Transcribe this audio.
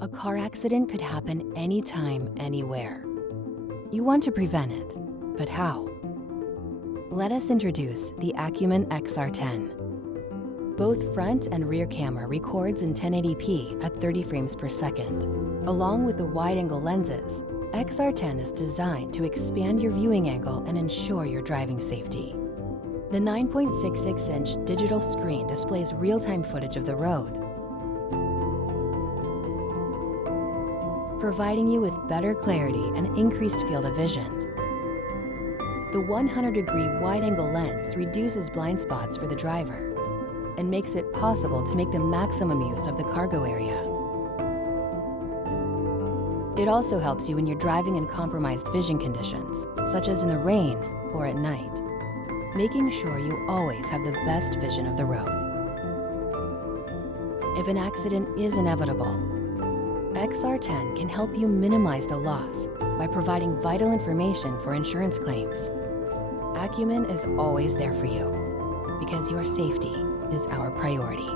A car accident could happen anytime, anywhere. You want to prevent it, but how? Let us introduce the Acumen XR10. Both front and rear camera records in 1080p at 30 frames per second. Along with the wide-angle lenses, XR10 is designed to expand your viewing angle and ensure your driving safety. The 9.66-inch digital screen displays real-time footage of the road, providing you with better clarity and increased field of vision. The 100-degree wide-angle lens reduces blind spots for the driver and makes it possible to make the maximum use of the cargo area. It also helps you when you're driving in compromised vision conditions, such as in the rain or at night, making sure you always have the best vision of the road. If an accident is inevitable, XR10 can help you minimize the loss by providing vital information for insurance claims. Acumen is always there for you because your safety is our priority.